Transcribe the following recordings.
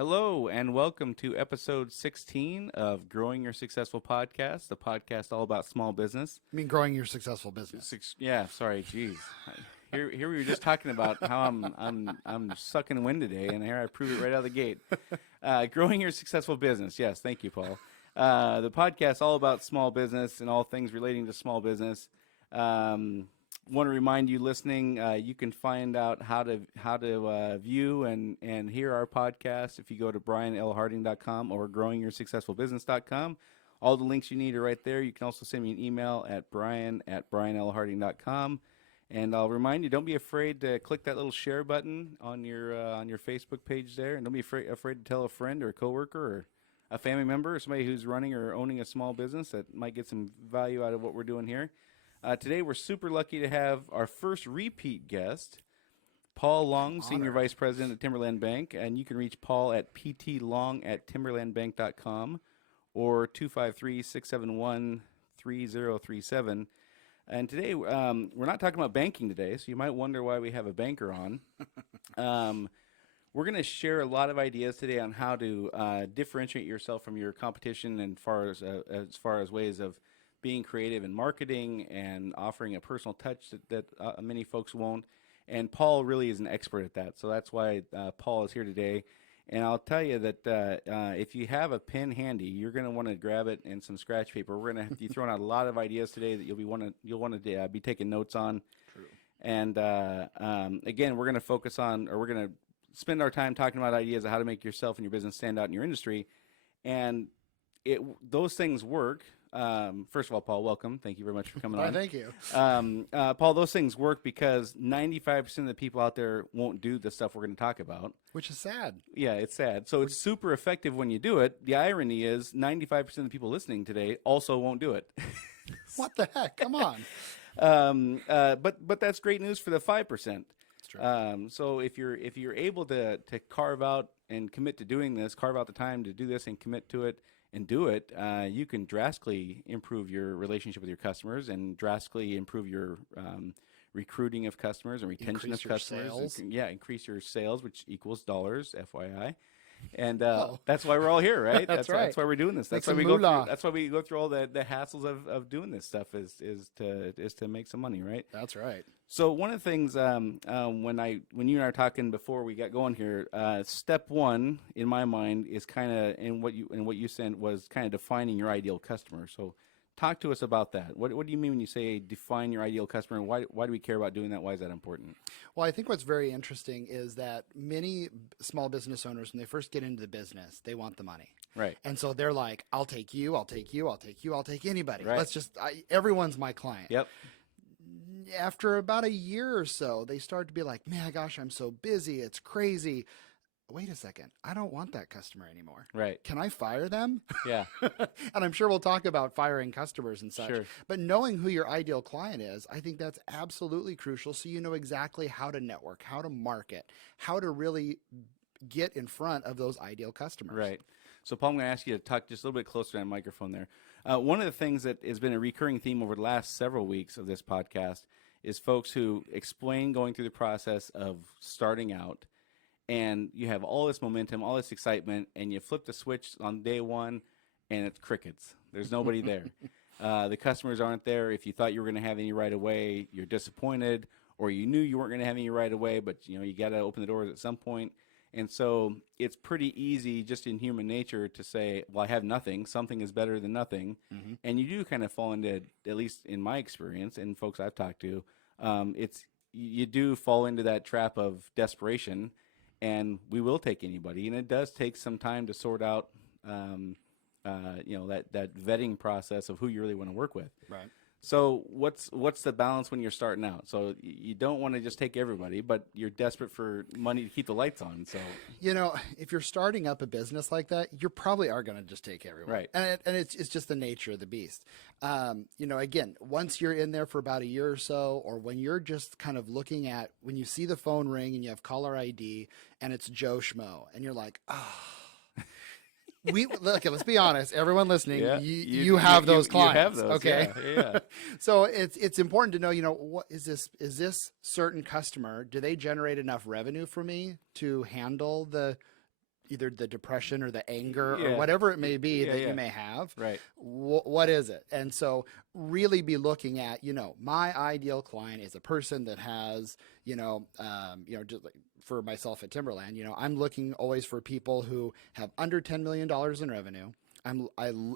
Hello, and welcome to episode 16 of Growing Your Successful Podcast, the podcast all about small business. I mean, growing your successful business. Yeah, sorry, geez. Here we were just talking about how I'm sucking wind today, and here I prove it right out of the gate. Growing your successful business. Yes, thank you, Paul. The podcast all about small business and all things relating to small business. Want to remind you listening, you can find out how to view and hear our podcast if you go to brianlharding.com or growingyoursuccessfulbusiness.com. All the links you need are right there. You can also send me an email at brian@brianlharding.com. And I'll remind you, don't be afraid to click that little share button on your Facebook page there, and don't be afraid to tell a friend or a coworker or a family member or somebody who's running or owning a small business that might get some value out of what we're doing here. Today, we're super lucky to have our first repeat guest, Paul Long, Senior Vice President at Timberland Bank. And you can reach Paul at ptlong@timberlandbank.com or 253-671-3037. And today, we're not talking about banking today, so you might wonder why we have a banker on. We're going to share a lot of ideas today on how to differentiate yourself from your competition and as far as ways of being creative in marketing and offering a personal touch that many folks won't. And Paul really is an expert at that. So that's why Paul is here today. And I'll tell you that if you have a pen handy, you're going to want to grab it and some scratch paper. We're going to be throwing out a lot of ideas today that you'll want to be taking notes on. True. And again, we're going to focus on, or we're going to spend our time talking about ideas of how to make yourself and your business stand out in your industry. And those things work. First of all, Paul, welcome. Thank you very much for coming on. Thank you. Paul, those things work because 95% of the people out there won't do the stuff we're going to talk about. Which is sad. Yeah, it's sad. So it's super effective when you do it. The irony is 95% of the people listening today also won't do it. What the heck? Come on. But that's great news for the 5%. That's true. So if you're able to carve out and commit to doing this, carve out the time to do this and commit to it, and do it, you can drastically improve your relationship with your customers and drastically improve your recruiting of customers and retention of customers. Sales. Increase your sales, which equals dollars, FYI. And that's why we're all here, right? That's right. That's why we're doing this. That's why we go through. That's why we go through all the hassles of doing this stuff is to make some money, right? That's right. So one of the things when you and I were talking before we got going here, step one in my mind is kind of in what you said was kind of defining your ideal customer. So talk to us about that. What do you mean when you say define your ideal customer? Why do we care about doing that? Why is that important? Well, I think what's very interesting is that many small business owners, when they first get into the business, they want the money. Right. And so they're like, I'll take you, I'll take you, I'll take you, I'll take anybody. Right. Everyone's my client. Yep. After about a year or so, they start to be like, man, gosh, I'm so busy. It's crazy. Wait a second. I don't want that customer anymore. Right. Can I fire them? Yeah. And I'm sure we'll talk about firing customers and such. Sure. But knowing who your ideal client is, I think that's absolutely crucial. So you know exactly how to network, how to market, how to really get in front of those ideal customers. Right. So, Paul, I'm going to ask you to talk just a little bit closer to that microphone there. One of the things that has been a recurring theme over the last several weeks of this podcast is folks who explain going through the process of starting out, and you have all this momentum, all this excitement, and you flip the switch on day one, and it's crickets. There's nobody there. The customers aren't there. If you thought you were going to have any right away, you're disappointed, or you knew you weren't going to have any right away, but you got to open the doors at some point. And so it's pretty easy just in human nature to say, well, I have nothing. Something is better than nothing. Mm-hmm. And you do kind of fall into, at least in my experience and folks I've talked to, you do fall into that trap of desperation, and we will take anybody. And it does take some time to sort out, that vetting process of who you really want to work with. Right. So what's the balance when you're starting out? So you don't want to just take everybody, but you're desperate for money to keep the lights on. So if you're starting up a business like that, you probably are going to just take everyone. Right. And it's just the nature of the beast. Again, once you're in there for about a year or so, or when you're just kind of looking at when you see the phone ring and you have caller ID and it's Joe Schmo, and you're like, let's be honest. Everyone listening, yeah, you have those clients. You have those, okay. Yeah. So it's important to know, what is this certain customer? Do they generate enough revenue for me to handle the either the depression or the anger Yeah. or whatever it may be Yeah, that yeah. you may have. Right. What is it? And so really be looking at, my ideal client is a person that has, just like for myself at Timberland, I'm looking always for people who have under $10 million in revenue.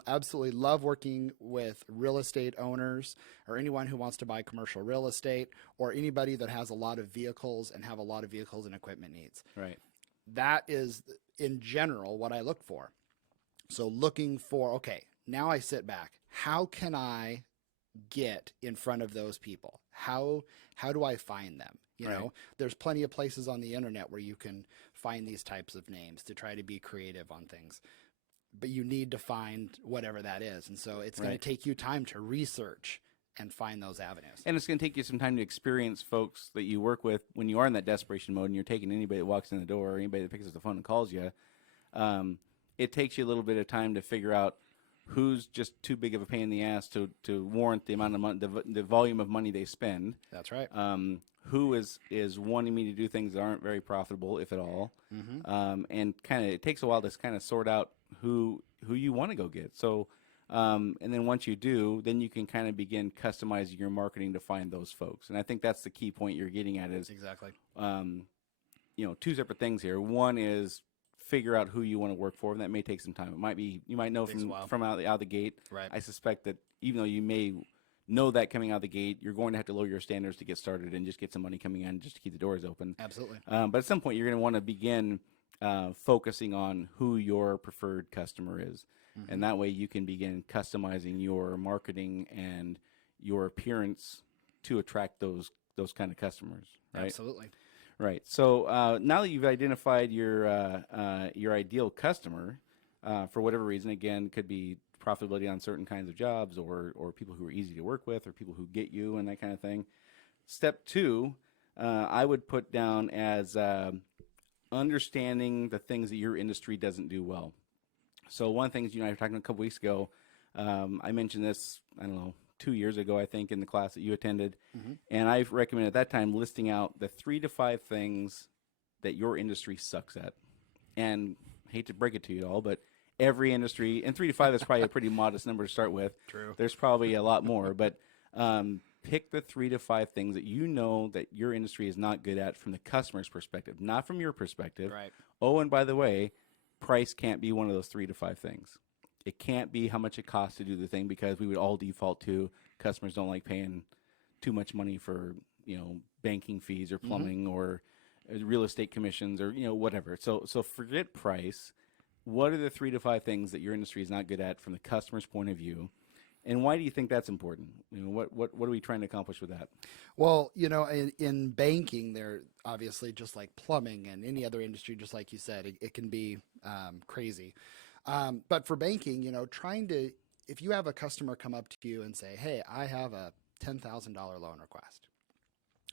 Absolutely love working with real estate owners or anyone who wants to buy commercial real estate or anybody that has a lot of vehicles and have a lot of vehicles and equipment needs. Right. That is in general what I look for. So looking for, okay, now I sit back. How can I get in front of those people? How do I find them? There's plenty of places on the internet where you can find these types of names to try to be creative on things. But you need to find whatever that is. And so it's going to take you time to research and find those avenues. And it's going to take you some time to experience folks that you work with when you are in that desperation mode and you're taking anybody that walks in the door or anybody that picks up the phone and calls you. It takes you a little bit of time to figure out who's just too big of a pain in the ass to warrant the amount of money, the volume of money they spend. That's right. Who is wanting me to do things that aren't very profitable, if at all. And kind of it takes a while to kind of sort out who you want to go get. So, and then once you do, then you can kind of begin customizing your marketing to find those folks. And I think that's the key point you're getting at is exactly. Two separate things here. One is figure out who you want to work for, and that may take some time. It might be you might know from out the gate. Right. I suspect that even though you may know that coming out of the gate, you're going to have to lower your standards to get started and just get some money coming in just to keep the doors open. Absolutely. But at some point, you're going to want to begin focusing on who your preferred customer is. And that way you can begin customizing your marketing and your appearance to attract those kind of customers. Right? Absolutely. Right. So now that you've identified your ideal customer, for whatever reason, again, could be profitability on certain kinds of jobs or people who are easy to work with or people who get you and that kind of thing. Step 2, I would put down as understanding the things that your industry doesn't do well. So one of the things you and I were talking a couple weeks ago, I mentioned this, I don't know, 2 years ago, I think, in the class that you attended. And I recommended at that time listing out the 3 to 5 things that your industry sucks at. And I hate to break it to you all, but every industry, and 3 to 5 is probably a pretty modest number to start with. True. There's probably a lot more, but pick the 3 to 5 things that you know that your industry is not good at from the customer's perspective, not from your perspective. Right. Oh, and by the way, price can't be one of those 3 to 5 things. It can't be how much it costs to do the thing because we would all default to customers don't like paying too much money for, banking fees or plumbing or real estate commissions or, whatever. So forget price. What are the 3 to 5 things that your industry is not good at from the customer's point of view? And why do you think that's important? What are we trying to accomplish with that? Well, in banking, they're obviously just like plumbing and any other industry, just like you said, it can be crazy. But for banking, if you have a customer come up to you and say, hey, I have a $10,000 loan request.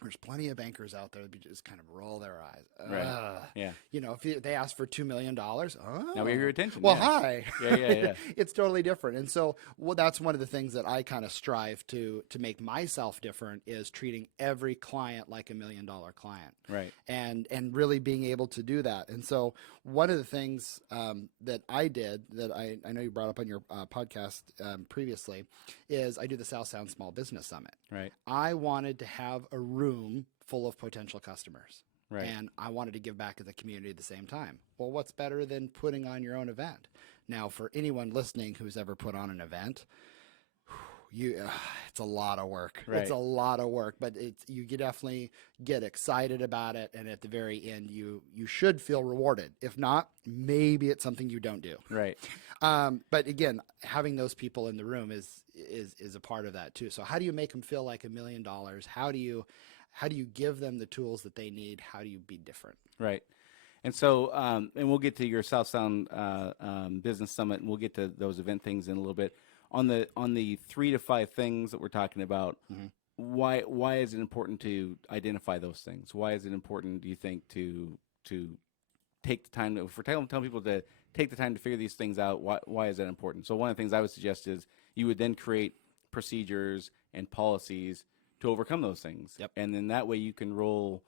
There's plenty of bankers out there that just kind of roll their eyes. Right. Yeah. If they ask for $2 million, Now we have your attention. Well, yeah. hi. Yeah. It's totally different. And so that's one of the things that I kind of strive to make myself different is treating every client like $1 million client. Right. And really being able to do that. And so one of the things that I did that I know you brought up on your podcast previously is I do the South Sound Small Business Summit. Right. I wanted to have a room full of potential customers. Right. And I wanted to give back to the community at the same time. Well, what's better than putting on your own event? Now, for anyone listening who's ever put on an event, it's a lot of work. Right. It's a lot of work, but you definitely get excited about it. And at the very end, you should feel rewarded. If not, maybe it's something you don't do. Right. But again, having those people in the room is a part of that too. So how do you make them feel like $1 million? How do you give them the tools that they need? How do you be different? Right. And so, and we'll get to your South Sound Business Summit, and we'll get to those event things in a little bit. On the 3 to 5 things that we're talking about, why is it important to identify those things? Why is it important, do you think, to take the time if we're telling people to take the time to figure these things out? Why is that important? So one of the things I would suggest is you would then create procedures and policies to overcome those things. Yep. And then that way you can roll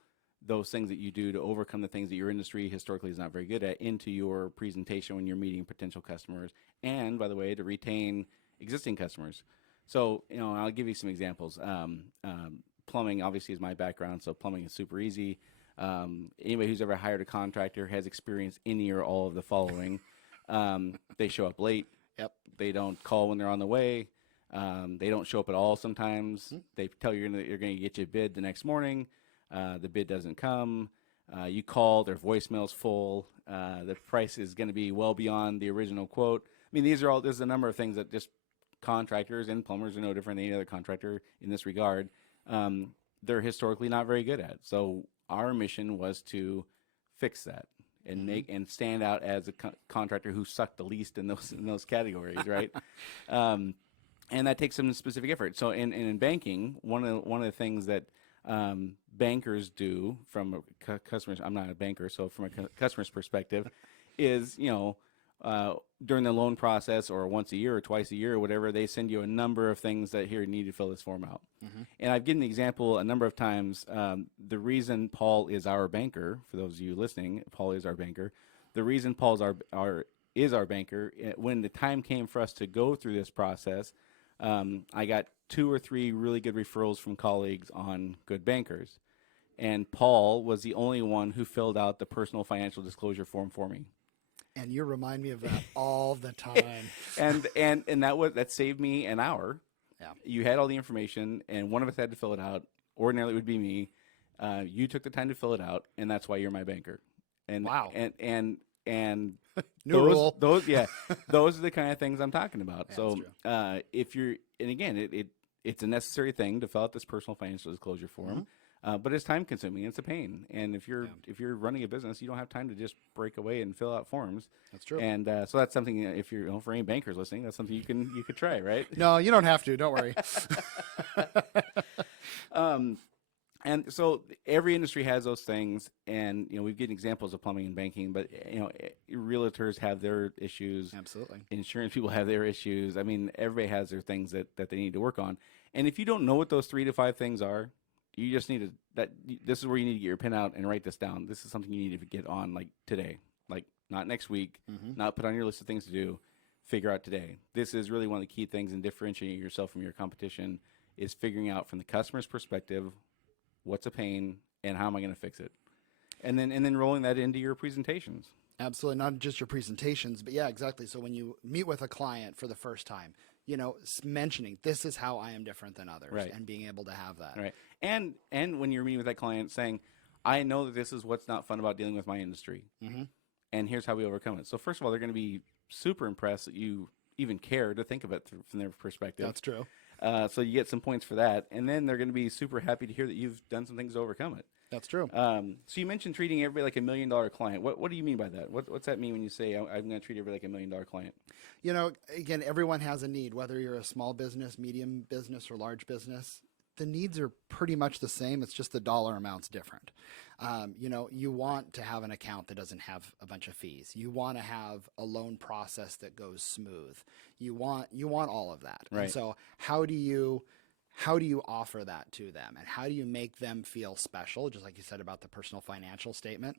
those things that you do to overcome the things that your industry historically is not very good at into your presentation when you're meeting potential customers, and by the way, to retain existing customers. So, I'll give you some examples. Plumbing obviously is my background, so plumbing is super easy. Anybody who's ever hired a contractor has experienced any or all of the following. They show up late. Yep. They don't call when they're on the way. They don't show up at all sometimes. They tell you you're going to get you a bid the next morning. The bid doesn't come. You call, their voicemail's full. The price is going to be well beyond the original quote. I mean, there's a number of things that just contractors and plumbers are no different than any other contractor in this regard. They're historically not very good at. So our mission was to fix that and make and stand out as a contractor who sucked the least in those categories, right? And that takes some specific effort. So in banking, one of the things that bankers do from a customer's, I'm not a banker, so from a customer's perspective, is during the loan process or once a year or twice a year or whatever, they send you a number of things that here you need to fill this form out. And I've given the example a number of times. The reason Paul is our banker, for those of you listening, Paul is our banker. The reason Paul's is our banker, when the time came for us to go through this process, I got 2 or 3 really good referrals from colleagues on good bankers. And Paul was the only one who filled out the personal financial disclosure form for me. And you remind me of that all the time. and that saved me an hour. Yeah. You had all the information, and one of us had to fill it out. Ordinarily, it would be me. You took the time to fill it out, and that's why you're my banker. And wow. And New rule. those are the kind of things I'm talking about. Yeah, so if you're, and again, it's a necessary thing to fill out this personal financial disclosure form. But it's time consuming. It's a pain. And if you're running a business, you don't have time to just break away and fill out forms. That's true. And so that's something, if you're for any bankers listening, that's something you could try, right? No, you don't have to. Don't worry. And so every industry has those things, and we've given examples of plumbing and banking, but realtors have their issues. Absolutely. Insurance people have their issues. I mean, everybody has their things that they need to work on. And if you don't know what those 3 to 5 things are, you just need this is where you need to get your pen out and write this down. This is something you need to get on like today, like not next week, not put on your list of things to do, figure out today. This is really one of the key things in differentiating yourself from your competition is figuring out from the customer's perspective, what's a pain and how am I going to fix it? And then rolling that into your presentations. Absolutely. Not just your presentations, but yeah, exactly. So when you meet with a client for the first time, mentioning this is how I am different than others, right, and being able to have that. Right. And when you're meeting with that client saying, I know that this is what's not fun about dealing with my industry. And here's how we overcome it. So first of all, they're going to be super impressed that you even care to think of it from their perspective. That's true. So you get some points for that. And then they're going to be super happy to hear that you've done some things to overcome it. That's true. So you mentioned treating everybody like $1 million client. What do you mean by that? What's that mean when you say I'm going to treat everybody like $1 million client? Again, everyone has a need, whether you're a small business, medium business, or large business. The needs are pretty much the same. It's just the dollar amount's different. You want to have an account that doesn't have a bunch of fees. You want to have a loan process that goes smooth. You want all of that. Right. And so how do you offer that to them, and how do you make them feel special? Just like you said about the personal financial statement.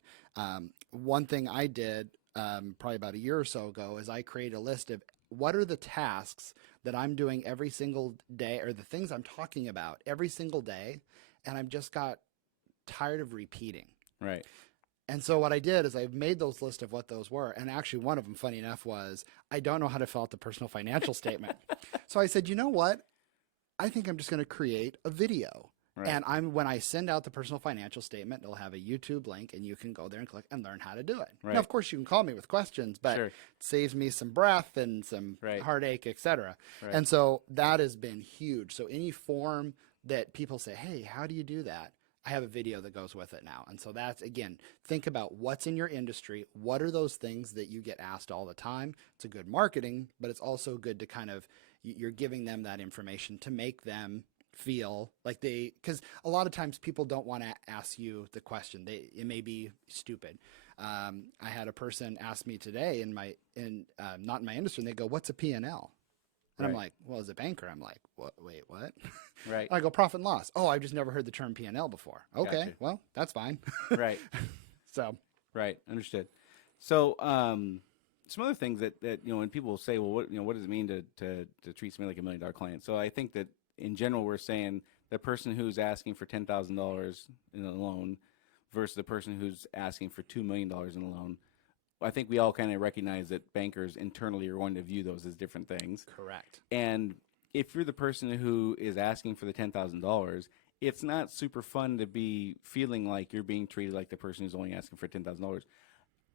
One thing I did probably about a year or so ago is I created a list of what are the tasks that I'm doing every single day, or the things I'm talking about every single day, and I've just got tired of repeating. Right. And so what I did is I made those lists of what those were. And actually one of them, funny enough, was I don't know how to fill out the personal financial statement. So I said, you know what? I think I'm just going to create a video. Right. And when I send out the personal financial statement, it'll have a YouTube link, and you can go there and click and learn how to do it. Right. Now, of course, you can call me with questions, but it saves me some breath and some heartache, etc. Right. And so that has been huge. So any form that people say, hey, how do you do that? I have a video that goes with it now. And so that's, again, think about what's in your industry. What are those things that you get asked all the time? It's a good marketing, but it's also good to kind of, you're giving them that information to make them feel like because a lot of times people don't want to ask you the question. It may be stupid. I had a person ask me today not in my industry, and they go, what's a P&L? And I'm Right. like, well, as a banker, I'm like, what? Wait, what? Right. I go profit and loss. Oh, I've just never heard the term P&L before. Okay, Gotcha. well, that's fine. Right. So, Right. Understood. So, some other things that when people say, well, what does it mean to treat somebody like $1 million client? So I think that in general, we're saying the person who's asking for $10,000 in a loan versus the person who's asking for $2 million in a loan. I think we all kind of recognize that bankers internally are going to view those as different things. correct. And if you're the person who is asking for the $10,000, it's not super fun to be feeling like you're being treated like the person who's only asking for $10,000.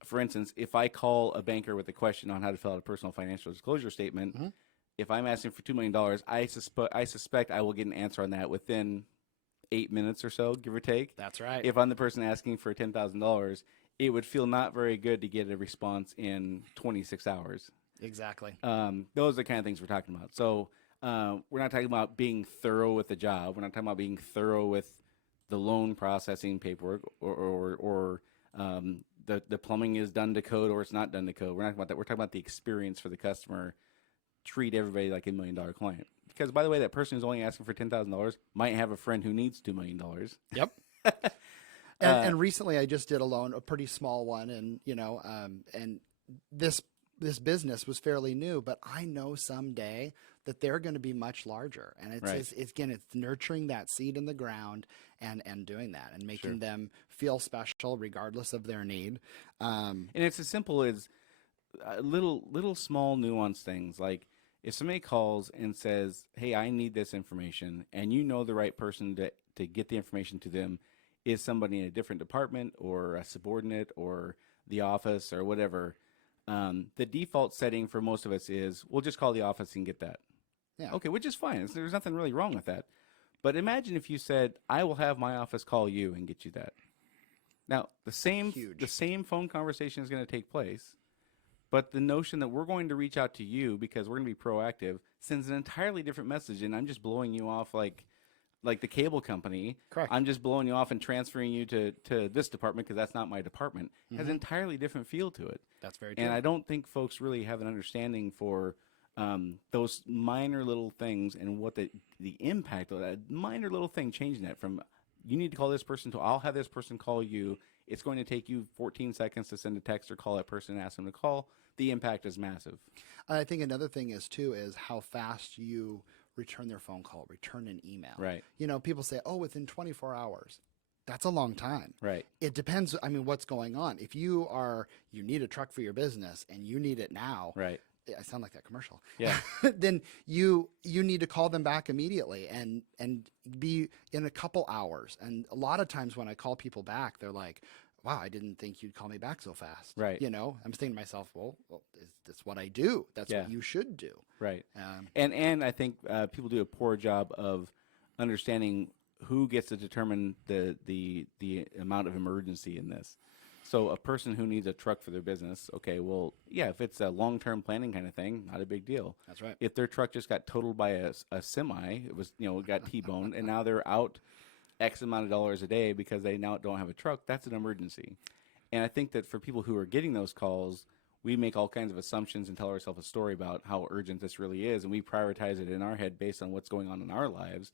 For instance, if I call a banker with a question on how to fill out a personal financial disclosure statement, if I'm asking for $2 million, I suspect I will get an answer on that within 8 minutes or so, give or take. That's right. If I'm the person asking for $10,000, it would feel not very good to get a response in 26 hours. Exactly. Those are the kind of things we're talking about. So we're not talking about being thorough with the job. We're not talking about being thorough with the loan processing paperwork or the plumbing is done to code or it's not done to code. We're not talking about that. We're talking about the experience for the customer. Treat everybody like $1 million client. Because, by the way, that person who's only asking for $10,000 might have a friend who needs $2 million. Yep. And recently I just did a loan, a pretty small one, and and this business was fairly new, but I know someday that they're going to be much larger, and it's nurturing that seed in the ground and doing that and making them feel special regardless of their need. And it's as simple as little small nuanced things like if somebody calls and says, "Hey, I need this information," and you know the right person to get the information to them is somebody in a different department or a subordinate or the office or whatever. The default setting for most of us is we'll just call the office and get that. Yeah. Okay, which is fine. There's nothing really wrong with that. But imagine if you said, "I will have my office call you and get you that." Now, the same phone conversation is going to take place, but the notion that we're going to reach out to you because we're going to be proactive sends an entirely different message, and I'm just blowing you off like the cable company. Correct. I'm just blowing you off and transferring you to this department because that's not my department. It has an entirely different feel to it. That's very true. And I don't think folks really have an understanding for those minor little things and what the impact of that minor little thing, changing that from you need to call this person to I'll have this person call you. It's going to take you 14 seconds to send a text or call that person and ask them to call. The impact is massive. I think another thing is how fast you return their phone call, return an email. Right. People say, oh, within 24 hours. That's a long time. Right. It depends. I mean, what's going on? If you need a truck for your business and you need it now. Right. I sound like that commercial. Yeah. Then you need to call them back immediately and be in a couple hours. And a lot of times when I call people back, they're like, wow, I didn't think you'd call me back so fast. Right. I'm thinking to myself, well, that's what I do. That's what you should do. Right. And I think people do a poor job of understanding who gets to determine the amount of emergency in this. So a person who needs a truck for their business, okay, well, yeah, if it's a long-term planning kind of thing, not a big deal. That's right. If their truck just got totaled by a semi, it was, got T-boned, and now they're out X amount of dollars a day because they now don't have a truck, that's an emergency. And I think that for people who are getting those calls, we make all kinds of assumptions and tell ourselves a story about how urgent this really is, and we prioritize it in our head based on what's going on in our lives.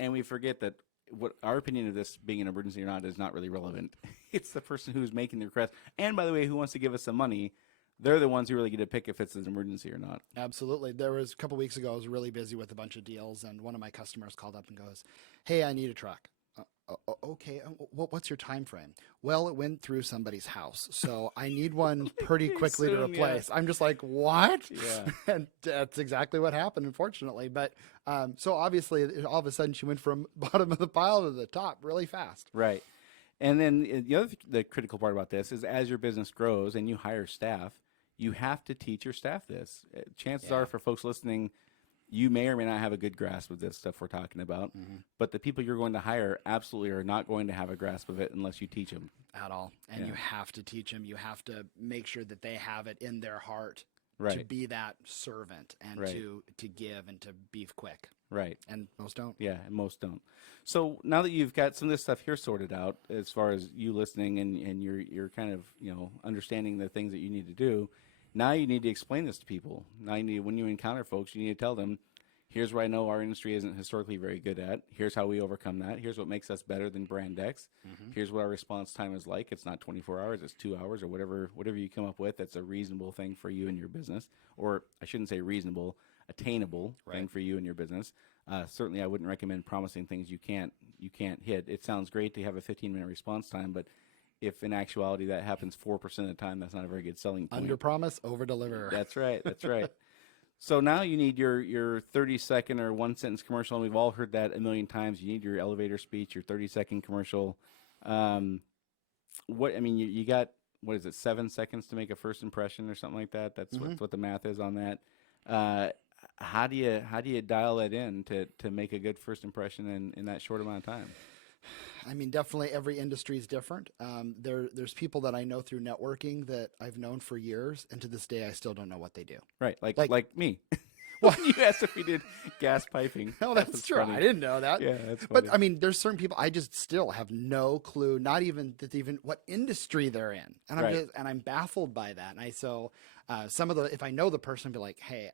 And we forget that what our opinion of this being an emergency or not is not really relevant. It's the person who's making the request. And by the way, who wants to give us some money, they're the ones who really get to pick if it's an emergency or not. Absolutely. There was a couple weeks ago, I was really busy with a bunch of deals, and one of my customers called up and goes, hey, I need a truck. Okay, what's your time frame? Well, it went through somebody's house, so I need one pretty quickly to replace. I'm just like, what? Yeah. And that's exactly what happened, unfortunately. But so obviously, all of a sudden, she went from bottom of the pile to the top really fast. Right. And then the critical part about this is as your business grows and you hire staff, you have to teach your staff this. Chances are for folks listening, you may or may not have a good grasp of this stuff we're talking about, but the people you're going to hire absolutely are not going to have a grasp of it unless you teach them. At all. And you have to teach them. You have to make sure that they have it in their heart to be that servant and to give and to be quick. Right. And most don't. Yeah, and most don't. So now that you've got some of this stuff here sorted out, as far as you listening and you're kind of, understanding the things that you need to do, Now you need to explain this to people. Now you need, when you encounter folks, you need to tell them, here's what I know our industry isn't historically very good at. Here's how we overcome that. Here's what makes us better than brand X. Here's what our response time is like. It's not 24 hours, it's 2 hours, or whatever you come up with that's a reasonable thing for you and your business. Or I shouldn't say reasonable, attainable thing for you and your business. Certainly I wouldn't recommend promising things you can't hit. It sounds great to have a 15-minute response time, but if in actuality that happens 4% of the time, that's not a very good selling point. Under promise, over deliver. That's right. That's right. So now you need your 30-second or one-sentence commercial, and we've all heard that a million times. You need your elevator speech, your 30-second commercial. You got, what is it, 7 seconds to make a first impression or something like that? That's what the math is on that. How do you dial that in to make a good first impression in that short amount of time? I mean, definitely every industry is different. There's people that I know through networking that I've known for years, and to this day, I still don't know what they do. Right, like me. Well, you asked if we did gas piping. Oh, that's true. Funny. I didn't know that. Yeah, that's funny. But I mean, there's certain people I just still have no clue, not even what industry they're in, and I'm baffled by that. And some of the, if I know the person, I'd be like, hey.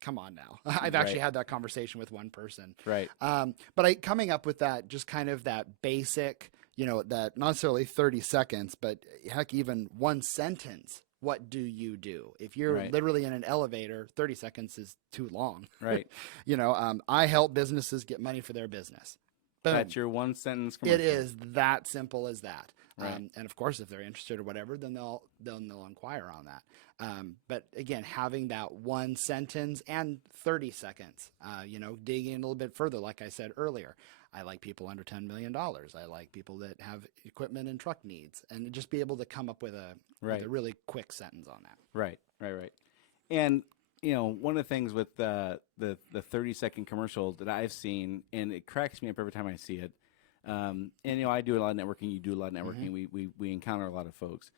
Come on now. I've actually had that conversation with one person. Right. But coming up with that, just kind of that basic, that not necessarily 30 seconds, but heck, even one sentence. What do you do? If you're literally in an elevator, 30 seconds is too long. Right. I help businesses get money for their business. Boom. That's your one sentence commercial. It is that simple as that. Right. And of course, if they're interested or whatever, then they'll inquire on that. But again, having that one sentence and 30 seconds, digging in a little bit further, like I said earlier, I like people under $10 million. I like people that have equipment and truck needs, and just be able to come up with a really quick sentence on that. Right. And one of the things with the 30-second commercial that I've seen, and it cracks me up every time I see it. And I do a lot of networking. You do a lot of networking. We encounter a lot of folks.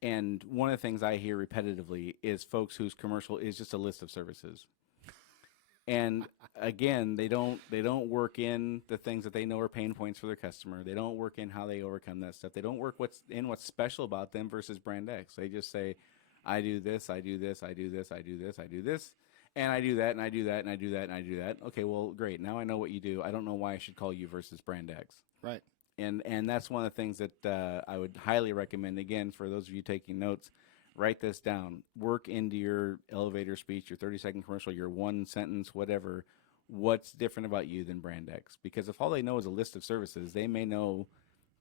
And one of the things I hear repetitively is folks whose commercial is just a list of services. And again, they don't work in the things that they know are pain points for their customer. They don't work in how they overcome that stuff. They don't work what's special about them versus brand X. They just say, I do this, I do this, I do this, I do this, I do this, and I do that, and I do that, and I do that, and I do that. Okay, well, great. Now I know what you do. I don't know why I should call you versus brand X. Right. And that's one of the things that I would highly recommend. Again, for those of you taking notes, write this down. Work into your elevator speech, your 30-second commercial, your one sentence, whatever. What's different about you than brand X? Because if all they know is a list of services, they may know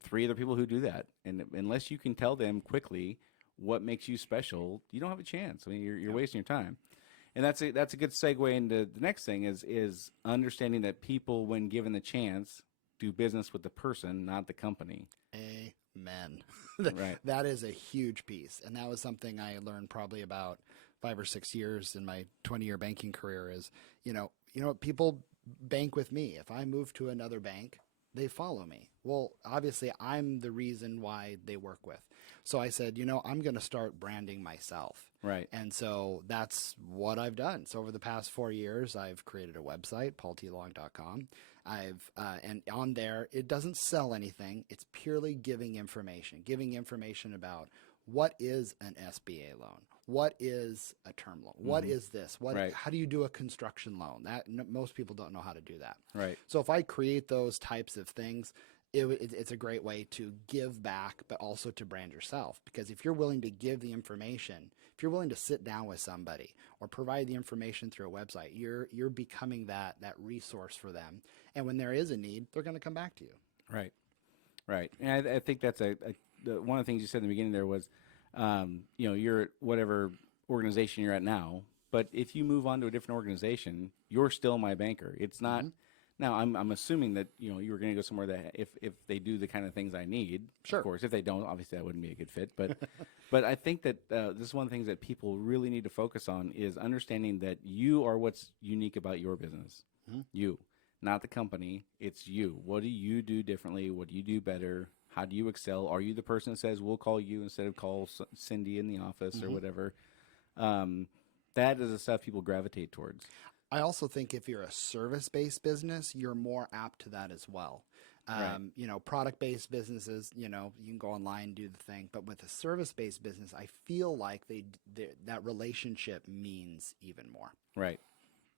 3 other people who do that. And unless you can tell them quickly what makes you special, you don't have a chance. I mean, you're wasting your time. And that's a good segue into the next thing is understanding that people, when given the chance, do business with the person, not the company. Amen. Right. That is a huge piece. And that was something I learned probably about 5 or 6 years in my 20-year banking career is, people bank with me. If I move to another bank, they follow me. Well, obviously, I'm the reason why they work with. So I said, I'm going to start branding myself. Right. And so that's what I've done. So over the past 4 years, I've created a website, paultlong.com. And on there, it doesn't sell anything. It's purely giving information about what is an SBA loan, what is a term loan, what is this, how do you do a construction loan? Most people don't know how to do that. Right. So if I create those types of things, it's a great way to give back, but also to brand yourself. Because if you're willing to give the information, if you're willing to sit down with somebody or provide the information through a website, you're becoming that resource for them. And when there is a need, they're going to come back to you. Right. And I think that's one of the things you said in the beginning there was, you're at whatever organization you're at now, but if you move on to a different organization, you're still my banker. It's not. Now, I'm assuming that you were going to go somewhere that if they do the kind of things I need, sure. Of course. If they don't, obviously that wouldn't be a good fit. But but I think that this is one of the things that people really need to focus on is understanding that you are what's unique about your business. You, not the company. It's you. What do you do differently? What do you do better? How do you excel? Are you the person that says we'll call you instead of call Cindy in the office or whatever? That is the stuff people gravitate towards. I also think if you're a service-based business, you're more apt to that as well. Right. Product-based businesses, you can go online and do the thing. But with a service-based business, I feel like that relationship means even more. Right.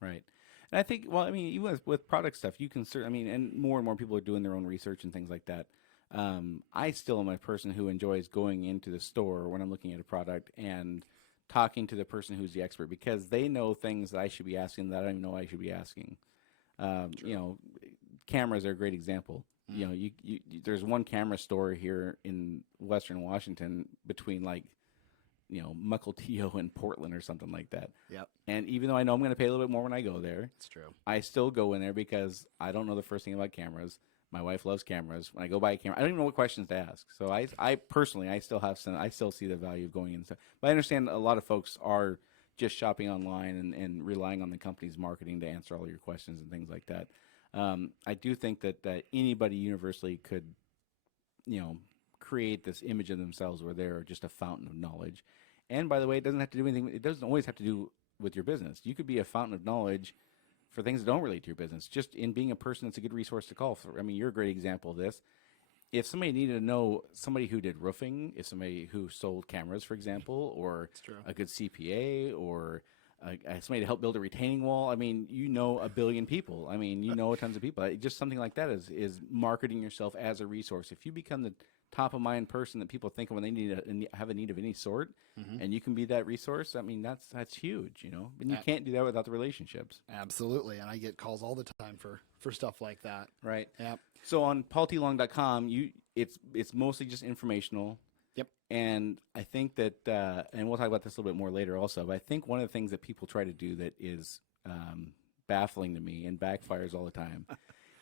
Right. And I think, well, I mean, even with product stuff, you can I mean, and more people are doing their own research and things like that. I still am a person who enjoys going into the store when I'm looking at a product and talking to the person who's the expert, because they know things that I should be asking that I don't even know I should be asking. Cameras are a great example. There's one camera store here in Western Washington between Mukilteo and Portland or something like that. Yep. And even though I know I'm going to pay a little bit more when I go there, It's true. I still go in there because I don't know the first thing about cameras. My wife loves cameras. When I go buy a camera, I don't even know what questions to ask. So I personally, I still see the value of going in. But I understand a lot of folks are just shopping online and relying on the company's marketing to answer all your questions and things like that. I do think that anybody universally could, create this image of themselves where they're just a fountain of knowledge. And by the way, it doesn't have to do anything. It doesn't always have to do with your business. You could be a fountain of knowledge for things that don't relate to your business, just in being a person that's a good resource to call for. I mean, you're a great example of this. If somebody needed to know somebody who did roofing, if somebody who sold cameras, for example, or a good CPA, or somebody to help build a retaining wall, I mean, a billion people. I mean, tons of people. Just something like that is marketing yourself as a resource. If you become the top of mind person that people think of when they have a need of any sort, and you can be that resource, I mean, that's huge, And you can't do that without the relationships. Absolutely. And I get calls all the time for stuff like that. Right. Yeah. So on paultlong.com, it's mostly just informational. Yep. And I think that, and we'll talk about this a little bit more later also, but I think one of the things that people try to do that is baffling to me and backfires all the time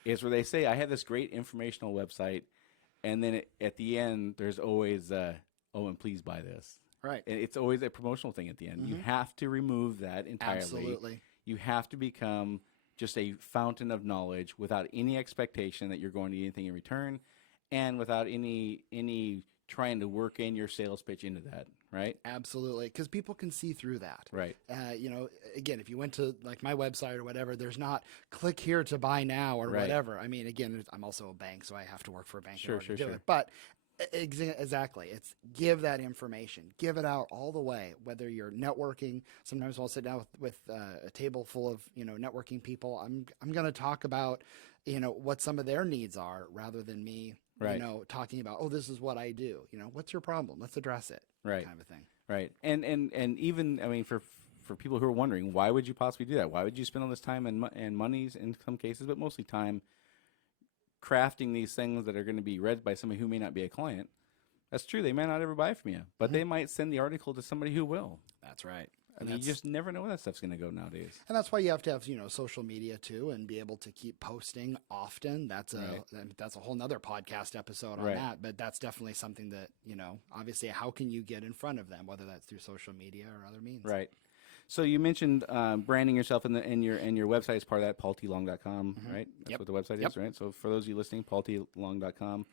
is where they say, I have this great informational website, and then at the end, there's always, and please buy this. Right. And it's always a promotional thing at the end. You have to remove that entirely. Absolutely. You have to become just a fountain of knowledge without any expectation that you're going to get anything in return, and without any trying to work in your sales pitch into that, right? Absolutely, because people can see through that. Right. Again, if you went to like my website or whatever, there's not click here to buy now or whatever. I mean, again, I'm also a bank, so I have to work for a bank in order to do it. But exactly, it's give that information, give it out all the way. Whether you're networking, sometimes I'll sit down with a table full of networking people. I'm going to talk about what some of their needs are rather than me. Right. Talking about, oh, this is what I do. What's your problem? Let's address it. Right. Kind of a thing. Right. And even, I mean, for people who are wondering, why would you possibly do that? Why would you spend all this time and monies in some cases, but mostly time crafting these things that are going to be read by somebody who may not be a client? That's true. They may not ever buy from you, but they might send the article to somebody who will. That's right. I mean, you just never know where that stuff's going to go nowadays. And that's why you have to have, social media too, and be able to keep posting often. That's a whole nother podcast episode on that, but that's definitely something that, obviously how can you get in front of them, whether that's through social media or other means. Right. So you mentioned branding yourself and your website is part of that, paultlong.com, right? That's what the website is, right? So for those of you listening, paultlong.com.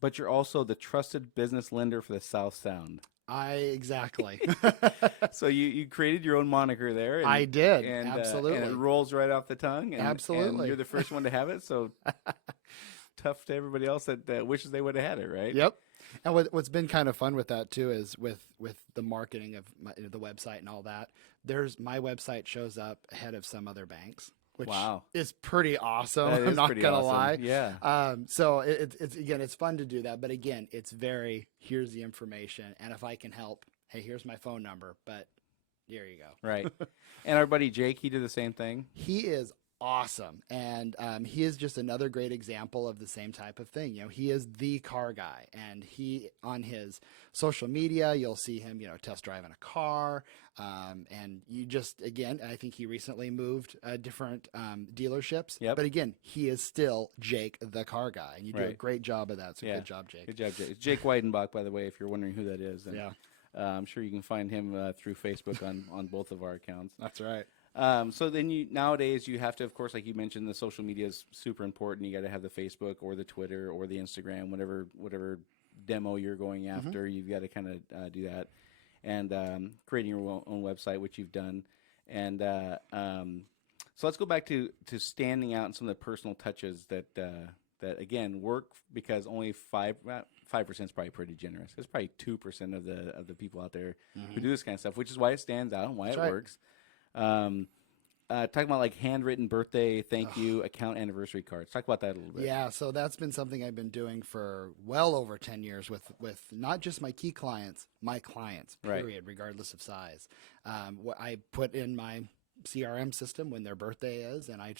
But you're also the trusted business lender for the South Sound. Exactly. So you created your own moniker there. I did. And, absolutely. And it rolls right off the tongue. And, absolutely. And you're the first one to have it. So tough to everybody else that wishes they would have had it, right? Yep. And what's been kind of fun with that too is with the marketing of the website and all that. My website shows up ahead of some other banks, which is pretty awesome. I'm not gonna lie. Yeah. So it's fun to do that, but again, it's here's the information, and if I can help, hey, here's my phone number. But here you go. Right. And our buddy Jake, he did the same thing. He is awesome, and he is just another great example of the same type of thing. He is the car guy, and he on his social media, you'll see him test driving a car, and you just, again, I think he recently moved different dealerships, but again, he is still Jake the car guy, and you do a great job of that. So good job, Jake. Good job, Jake. It's Jake Weidenbach, by the way, if you're wondering who that is. And, I'm sure you can find him through Facebook on both of our accounts. That's right. So then nowadays you have to, of course, like you mentioned, the social media is super important. You got to have the Facebook or the Twitter or the Instagram, whatever demo you're going after. You've got to kind of do that, and creating your own website, which you've done. And so let's go back to standing out and some of the personal touches that that again work because only 5% is probably pretty generous. There's probably 2% of the people out there who do this kind of stuff, which is why it stands out and why it works. Talking about like handwritten birthday thank you account anniversary cards. Talk about that a little bit. Yeah, so that's been something I've been doing for well over 10 years with not just my key clients, my clients, period, regardless of size. What I put in my CRM system when their birthday is, and I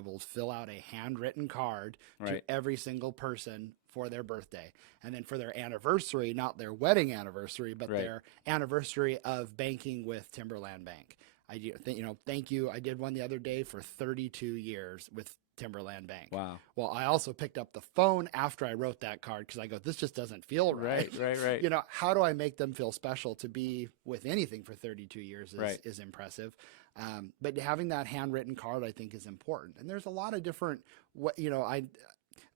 will fill out a handwritten card to every single person for their birthday. And then for their anniversary, not their wedding anniversary, but their anniversary of banking with Timberland Bank. Thank you. I did one the other day for 32 years with Timberland Bank. Wow. Well, I also picked up the phone after I wrote that card because I go, this just doesn't feel right. Right. How do I make them feel special? To be with anything for 32 years is impressive. But having that handwritten card, I think, is important. And there's a lot of different,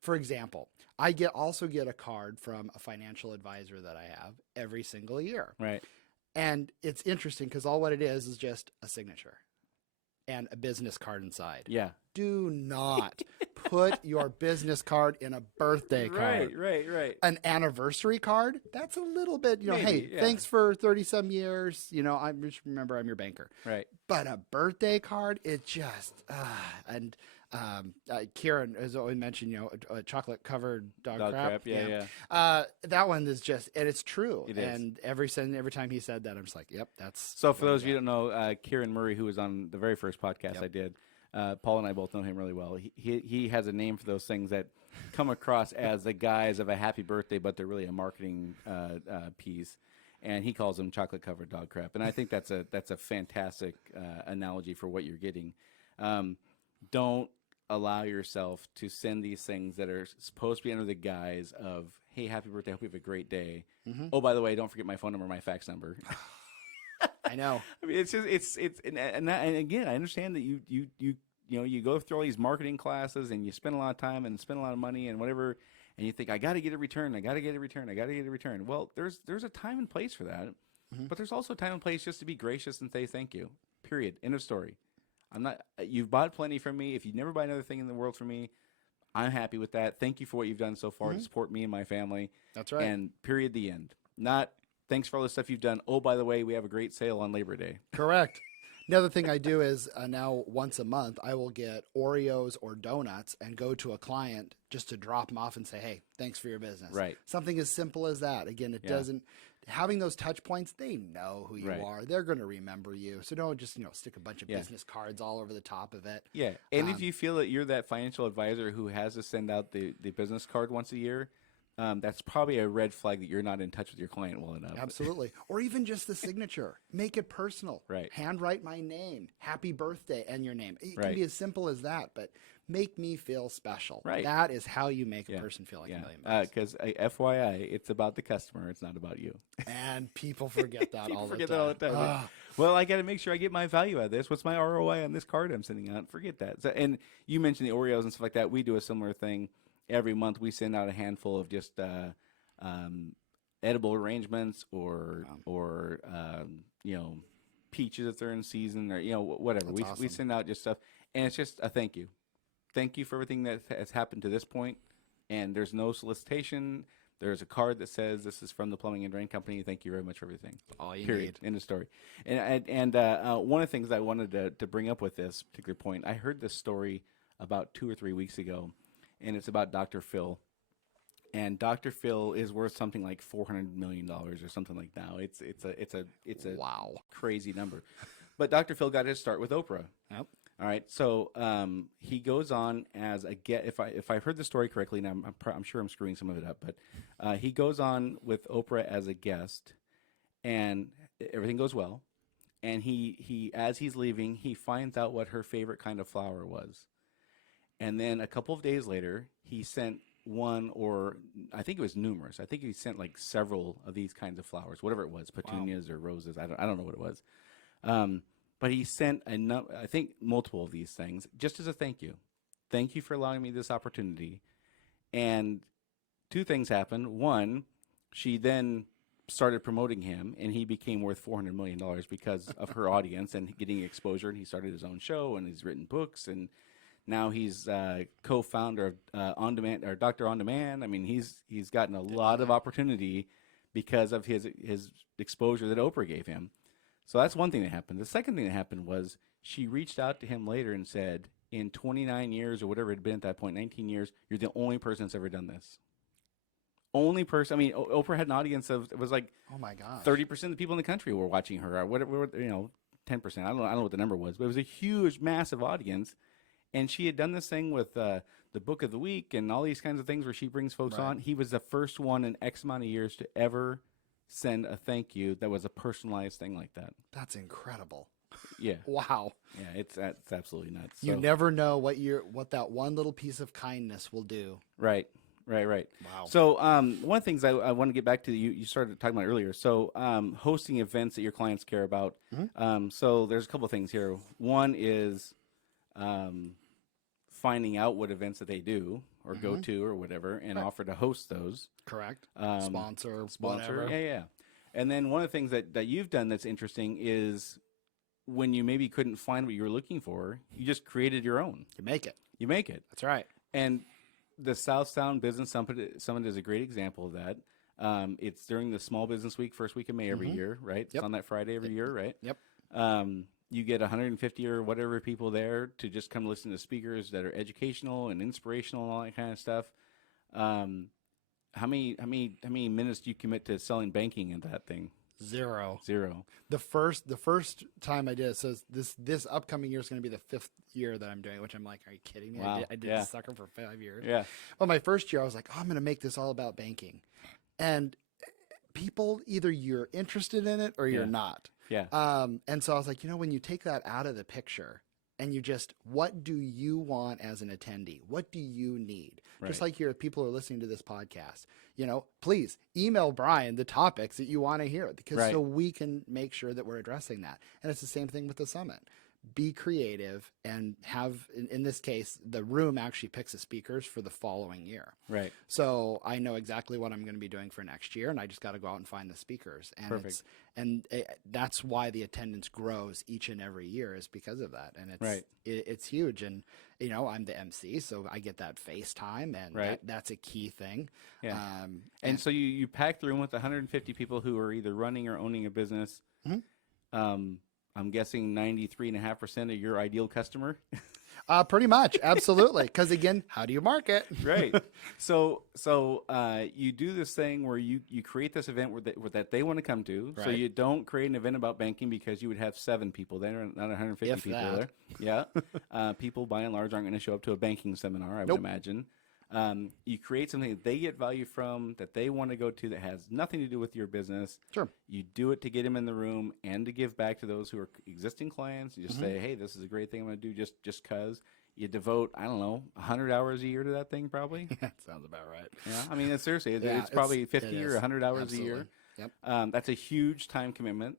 for example, I also get a card from a financial advisor that I have every single year. Right. And it's interesting because what it is just a signature and a business card inside. Yeah. Do not put your business card in a birthday card. Right. An anniversary card, that's a little bit, thanks for 30-some years. I just remember I'm your banker. Right. But a birthday card, it just, Kieran has always mentioned, a chocolate covered dog crap. Yeah. That one is just, and it's true. It is. And every time he said that, I'm just like, yep, that's. So for those of you who don't know, Kieran Murray, who was on the very first podcast I did, Paul and I both know him really well. He has a name for those things that come across as the guise of a happy birthday, but they're really a marketing piece. And he calls them chocolate covered dog crap. And I think that's a fantastic analogy for what you're getting. Don't allow yourself to send these things that are supposed to be under the guise of, hey, happy birthday, hope you have a great day. Oh, by the way, don't forget my phone number, my fax number. I know. I mean, it's just and again, I understand that you go through all these marketing classes and you spend a lot of time and spend a lot of money and whatever, and you think I got to get a return. Well, there's a time and place for that, but there's also a time and place just to be gracious and say thank you. Period. End of story. You've bought plenty from me. If you never buy another thing in the world from me, I'm happy with that. Thank you for what you've done so far to support me and my family. That's right. And period, the end. Not thanks for all the stuff you've done. Oh, by the way, we have a great sale on Labor Day. Correct. The other thing I do is now once a month, I will get Oreos or donuts and go to a client just to drop them off and say, hey, thanks for your business. Right. Something as simple as that. Again, it doesn't, having those touch points, they know who you are. They're going to remember you. So don't just, stick a bunch of business cards all over the top of it. Yeah. And if you feel that you're that financial advisor who has to send out the business card once a year, that's probably a red flag that you're not in touch with your client well enough. Absolutely. Or even just the signature. Make it personal. Right. Handwrite my name, happy birthday, and your name. It can be as simple as that, but make me feel special. Right. That is how you make a person feel like $1 million. Because FYI, it's about the customer. It's not about you. And people forget that all the time. Forget that all the time. Well, I got to make sure I get my value out of this. What's my ROI on this card I'm sending out? Forget that. So, and you mentioned the Oreos and stuff like that. We do a similar thing. Every month we send out a handful of just edible arrangements or peaches if they're in season or whatever. We send out just stuff, and it's just a thank you. Thank you for everything that has happened to this point, and there's no solicitation. There's a card that says this is from the Plumbing and Drain Company. Thank you very much for everything. All you Period. need. End of story. And one of the things I wanted to bring up with this particular point, I heard this story about 2 or 3 weeks ago. And it's about Dr. Phil, and Dr. Phil is worth something like $400 million or something like that. It's a wow, crazy number. But Dr. Phil got his start with Oprah. Yep. All right, so he goes on as a guest. If I heard the story correctly, and I'm sure I'm screwing some of it up, but he goes on with Oprah as a guest, and everything goes well. And he as he's leaving, he finds out what her favorite kind of flower was. And then a couple of days later, he sent one, or I think it was numerous. I think he sent like several of these kinds of flowers, whatever it was, petunias or roses. I don't know what it was. But he sent I think multiple of these things just as a thank you. Thank you for allowing me this opportunity. And 2 things happened. One, she then started promoting him, and he became worth $400 million because of her audience and getting exposure. And he started his own show, and he's written books, and Now he's co-founder of On Demand or Doctor On Demand. I mean, he's gotten a lot of opportunity because of his exposure that Oprah gave him. So that's one thing that happened. The second thing that happened was she reached out to him later and said, in 29 years or whatever it had been at that point, 19 years, you're the only person that's ever done this. Only person. I mean, Oprah had an audience of, it was like, oh my gosh, 30% of the people in the country were watching her, or whatever, 10%. I don't know what the number was, but it was a huge, massive audience. And she had done this thing with the book of the week and all these kinds of things where she brings folks on. He was the first one in X amount of years to ever send a thank you that was a personalized thing like that. That's incredible. Yeah. Wow. Yeah, that's absolutely nuts. You So, never know what that one little piece of kindness will do. right. Wow. So one of the things I want to get back to, you started talking about earlier. So hosting events that your clients care about. So there's a couple of things here. One is finding out what events that they do or go to or whatever and offer to host those. Correct. Sponsor. Whatever. Yeah. And then one of the things that you've done that's interesting is when you maybe couldn't find what you were looking for, you just created your own. You make it. That's right. And the South Sound Business Summit is a great example of that. It's during the Small Business Week, first week of May every year, right? It's on that Friday every year, right? Yep. You get 150 or whatever people there to just come listen to speakers that are educational and inspirational and all that kind of stuff. How many minutes do you commit to selling banking into that thing? Zero. The first time I did it, so this upcoming year is going to be the 5th year that I'm doing, which I'm like, are you kidding me? Wow. I did this sucker for 5 years. Yeah. Well, my first year I was like, oh, I'm going to make this all about banking, and people, either you're interested in it or you're not. Yeah. And so I was like, when you take that out of the picture and you just, what do you want as an attendee? What do you need? Just like people are listening to this podcast, please email Brian the topics that you want to hear, because so we can make sure that we're addressing that. And it's the same thing with the summit. Be creative and have, in this case, the room actually picks the speakers for the following year. Right. So I know exactly what I'm going to be doing for next year, and I just got to go out and find the speakers. And Perfect. That's why the attendance grows each and every year, is because of that. And it's huge. And I'm the MC, so I get that face time, and that's a key thing. Yeah. And so you pack the room with 150 people who are either running or owning a business. I'm guessing 93.5% of your ideal customer. Pretty much, absolutely. Because again, how do you market? Right. So you do this thing where you create this event that they want to come to. Right. So you don't create an event about banking because you would have 7 people there, not 150 If people that. there. Yeah. People by and large aren't going to show up to a banking seminar, I would imagine. You create something that they get value from, that they want to go to, that has nothing to do with your business. Sure. You do it to get them in the room and to give back to those who are existing clients. You just say, hey, this is a great thing I'm going to do just because. You devote, 100 hours a year to that thing probably. That sounds about right. Yeah, I mean, seriously, it's probably 50 or 100 hours a year. Yep. That's a huge time commitment,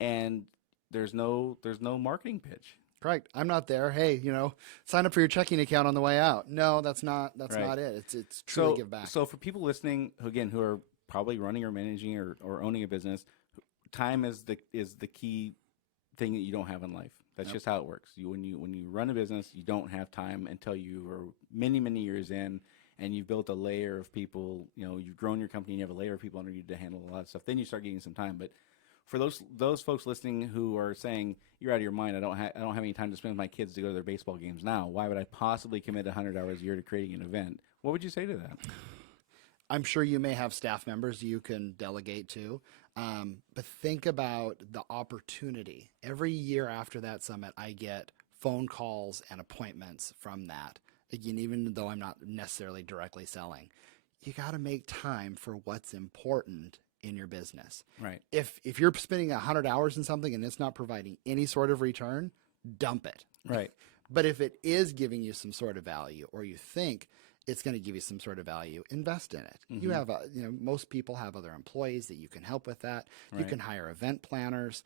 and there's no marketing pitch. Correct. I'm not there. Hey, sign up for your checking account on the way out. No, that's not it. It's truly give back. So for people listening, who are probably running or managing or owning a business, time is the key thing that you don't have in life. That's just how it works. When you run a business, you don't have time until you are many, many years in, and you've built a layer of people. You've grown your company, and you have a layer of people under you to handle a lot of stuff. Then you start getting some time. But for those folks listening who are saying, you're out of your mind, I don't have any time to spend with my kids to go to their baseball games now. Why would I possibly commit 100 hours a year to creating an event? What would you say to that? I'm sure you may have staff members you can delegate to, but think about the opportunity. Every year after that summit, I get phone calls and appointments from that. Again, even though I'm not necessarily directly selling, you got to make time for what's important in your business. Right. If you're spending 100 hours in something and it's not providing any sort of return, dump it. Right. But if it is giving you some sort of value, or you think it's going to give you some sort of value, invest in it. You have most people have other employees that you can help with that. Right. You can hire event planners.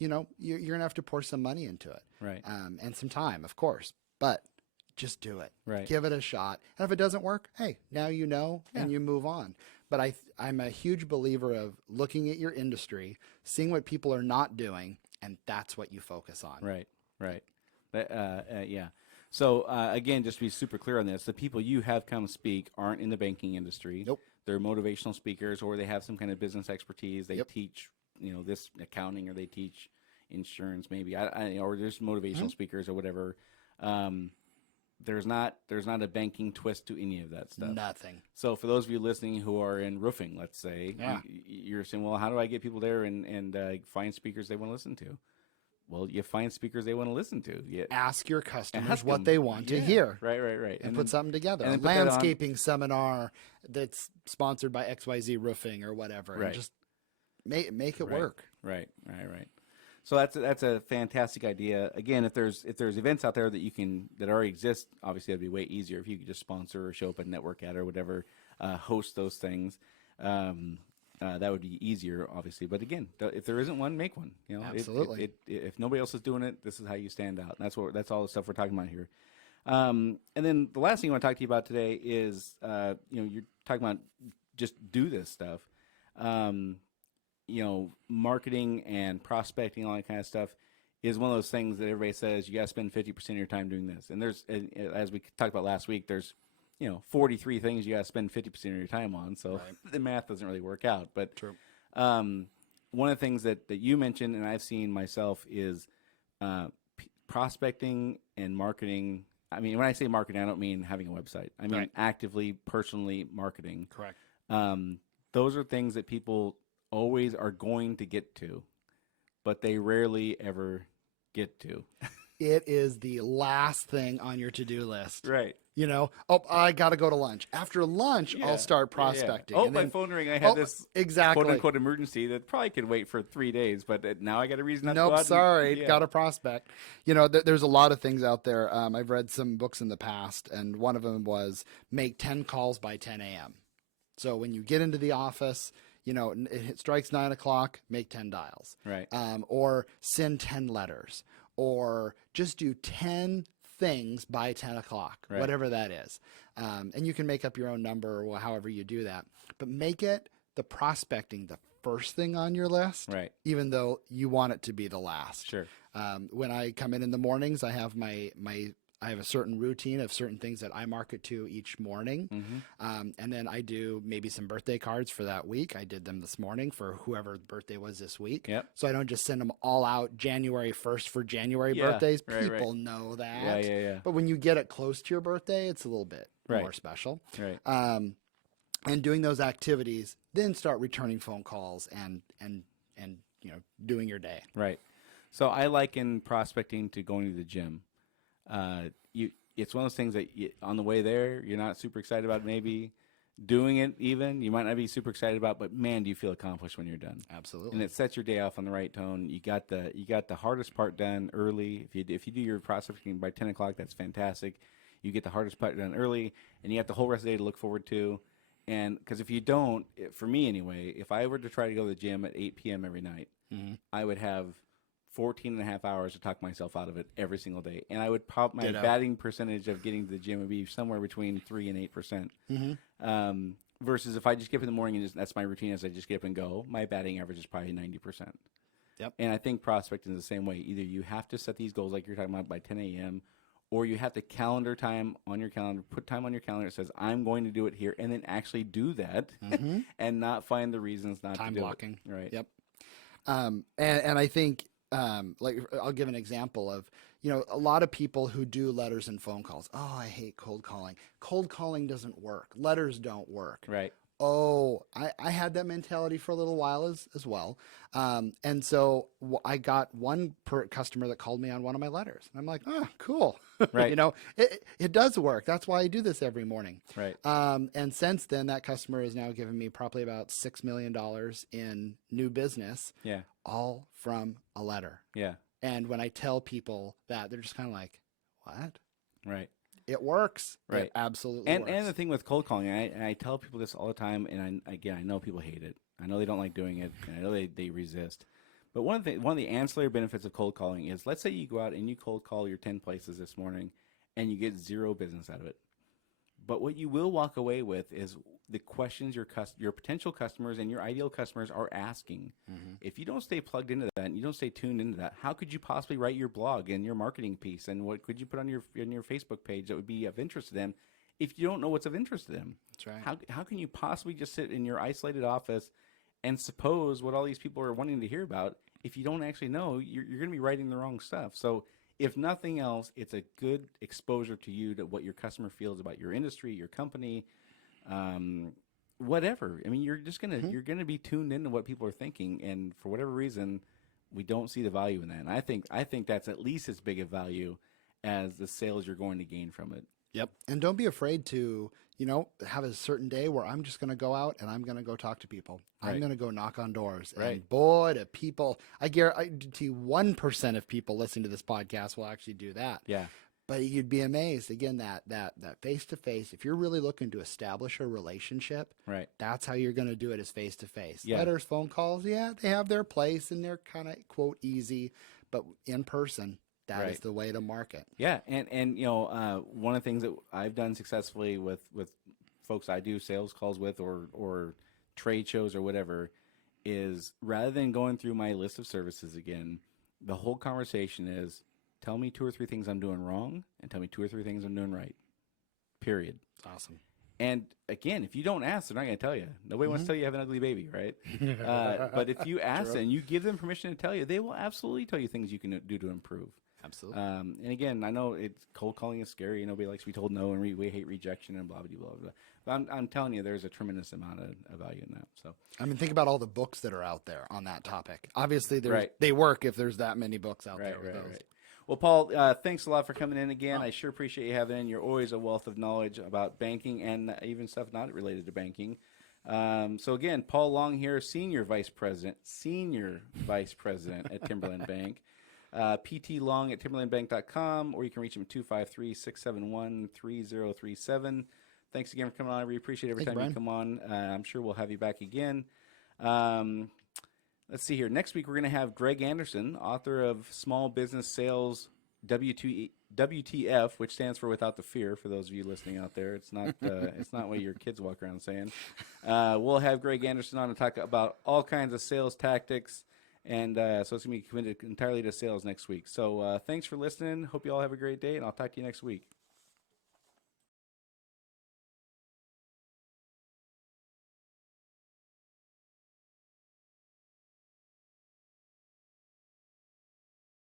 You're going to have to pour some money into it. Right. And some time, of course, but just do it. Right. Give it a shot. And if it doesn't work, hey, now you know, and you move on. But I'm a huge believer of looking at your industry, seeing what people are not doing, and that's what you focus on. Right. Yeah. So again, just to be super clear on this, the people you have come speak aren't in the banking industry. Nope. They're motivational speakers, or they have some kind of business expertise. They Yep. teach, this accounting, or they teach insurance, maybe. Or there's motivational speakers or whatever. There's not a banking twist to any of that stuff. Nothing. So for those of you listening who are in roofing, let's say, Yeah. you're saying, well, how do I get people there and find speakers they want to listen to? Well, you find speakers they want to listen to. You Ask your customers ask what them. they want to Yeah. hear. Right. And put something together. and A then put that on. landscaping seminar that's sponsored by XYZ Roofing or whatever. Right. And just make it Right. work. Right. So that's a fantastic idea. Again, if there's events out there that already exist, obviously that'd be way easier if you could just sponsor or show up at network at or whatever, host those things. That would be easier, obviously. But again, if there isn't one, make one. Absolutely. If nobody else is doing it, this is how you stand out. And that's all the stuff we're talking about here. And then the last thing I want to talk to you about today is, you're talking about just do this stuff. Marketing and prospecting, all that kind of stuff is one of those things that everybody says you got to spend 50% of your time doing this. And as we talked about last week, there's 43 things you got to spend 50% of your time on. So the math doesn't really work out. But True. One of the things that you mentioned and I've seen myself is prospecting and marketing. I mean, when I say marketing, I don't mean having a website. I mean actively, personally marketing. Correct. Those are things that people always are going to get to, but they rarely ever get to. It is the last thing on your to-do list. Right. I got to go to lunch. After lunch, I'll start prospecting. Oh, And my then, phone ring. I had this exactly. quote-unquote emergency that probably could wait for 3 days, but now I got a reason not to go Nope, out. sorry, got to prospect. There's a lot of things out there. I've read some books in the past, and one of them was make 10 calls by 10 a.m. So when you get into the office, it strikes 9 o'clock, make 10 dials. Right. Or send 10 letters, or just do 10 things by 10 o'clock, whatever that is. And you can make up your own number or however you do that. But make it the prospecting the first thing on your list, even though you want it to be the last. Sure. When I come in the mornings, I have I have a certain routine of certain things that I market to each morning. Mm-hmm. And then I do maybe some birthday cards for that week. I did them this morning for whoever's birthday was this week. Yep. So I don't just send them all out January 1st for January birthdays. People know that. Yeah. But when you get it close to your birthday, it's a little bit more special. Right. And doing those activities, then start returning phone calls and doing your day. Right. So I liken prospecting to going to the gym. It's one of those things that on the way there, you're not super excited about maybe doing it even. You might not be super excited about, but man, do you feel accomplished when you're done. Absolutely. And it sets your day off on the right tone. You got the hardest part done early. If you do your prospecting by 10 o'clock, that's fantastic. You get the hardest part done early, and you have the whole rest of the day to look forward to. And because if you don't, for me anyway, if I were to try to go to the gym at 8 p.m. every night, I would have 14 and a half hours to talk myself out of it every single day. And I would my batting percentage of getting to the gym would be somewhere between 3 and 8%. Versus if I just get up in the morning and that's my routine as I just get up and go, my batting average is probably 90%. Yep. And I think prospecting is the same way. Either you have to set these goals like you're talking about by 10 a.m., or you have to calendar time on your calendar, put time on your calendar that says, I'm going to do it here, and then actually do that and not find the reasons not to do blocking. it. Right. Yep. And I think, I'll give an example of, a lot of people who do letters and phone calls. Oh, I hate cold calling. Cold calling doesn't work. Letters don't work. Right. Oh, I had that mentality for a little while as well. And so I got one customer that called me on one of my letters. And I'm like, oh, cool. Right. It does work. That's why I do this every morning. Right. And since then, that customer has now given me probably about $6 million in new business. Yeah. All from a letter. Yeah. And when I tell people that, they're just kind of like, what? Right. It works. Right. It absolutely works. And the thing with cold calling, and I tell people this all the time, and I know people hate it. I know they don't like doing it, and I know they resist. But one of the ancillary benefits of cold calling is, let's say you go out and you cold call your 10 places this morning, and you get zero business out of it. But what you will walk away with is the questions your potential customers and your ideal customers are asking. If you don't stay plugged into that and you don't stay tuned into that, how could you possibly write your blog and your marketing piece and what could you put on your Facebook page that would be of interest to them if you don't know what's of interest to them? That's right. How can you possibly just sit in your isolated office and suppose what all these people are wanting to hear about if you don't actually know? You're going to be writing the wrong stuff. So if nothing else, it's a good exposure to you to what your customer feels about your industry, your company, whatever. I mean, you're just you're gonna be tuned into what people are thinking, and for whatever reason, we don't see the value in that. And I think that's at least as big a value as the sales you're going to gain from it. Yep. And don't be afraid to, have a certain day where I'm just going to go out and I'm going to go talk to people. I'm going to go knock on doors. Right. And boy, do people, I guarantee 1% of people listening to this podcast will actually do that. Yeah. But you'd be amazed, again, that face-to-face, if you're really looking to establish a relationship, Right. that's how you're going to do it, is face-to-face. Yeah. Letters, phone calls, yeah, they have their place and they're kind of, quote, easy. But in person, that is the way to market. Yeah, and one of the things that I've done successfully with folks I do sales calls with or trade shows or whatever is, rather than going through my list of services again, the whole conversation is, tell me 2 or 3 things I'm doing wrong and tell me 2 or 3 things I'm doing right. Period. Awesome. And again, if you don't ask, they're not going to tell you. Nobody wants to tell you have an ugly baby, right? But if you ask and you give them permission to tell you, they will absolutely tell you things you can do to improve. Absolutely. And again, I know cold calling is scary. Nobody likes to be told no, and we hate rejection and blah, blah, blah, blah. But I'm telling you, there's a tremendous amount of value in that. So, I mean, think about all the books that are out there on that topic. Obviously, Right. they work if there's that many books out there. With those. Right. Well, Paul, thanks a lot for coming in again. I sure appreciate you having in. You're always a wealth of knowledge about banking and even stuff not related to banking. So again, Paul Long here, Senior Vice President at Timberland Bank. PT Long at timberlandbank.com, or you can reach him at 253-671-3037. Thanks again for coming on. I really appreciate it every time you come on. I'm sure we'll have you back again. Let's see here. Next week, we're going to have Greg Anderson, author of Small Business Sales WTF, which stands for Without the Fear, for those of you listening out there. It's not what your kids walk around saying. We'll have Greg Anderson on to talk about all kinds of sales tactics. And so it's going to be committed entirely to sales next week. So thanks for listening. Hope you all have a great day, and I'll talk to you next week.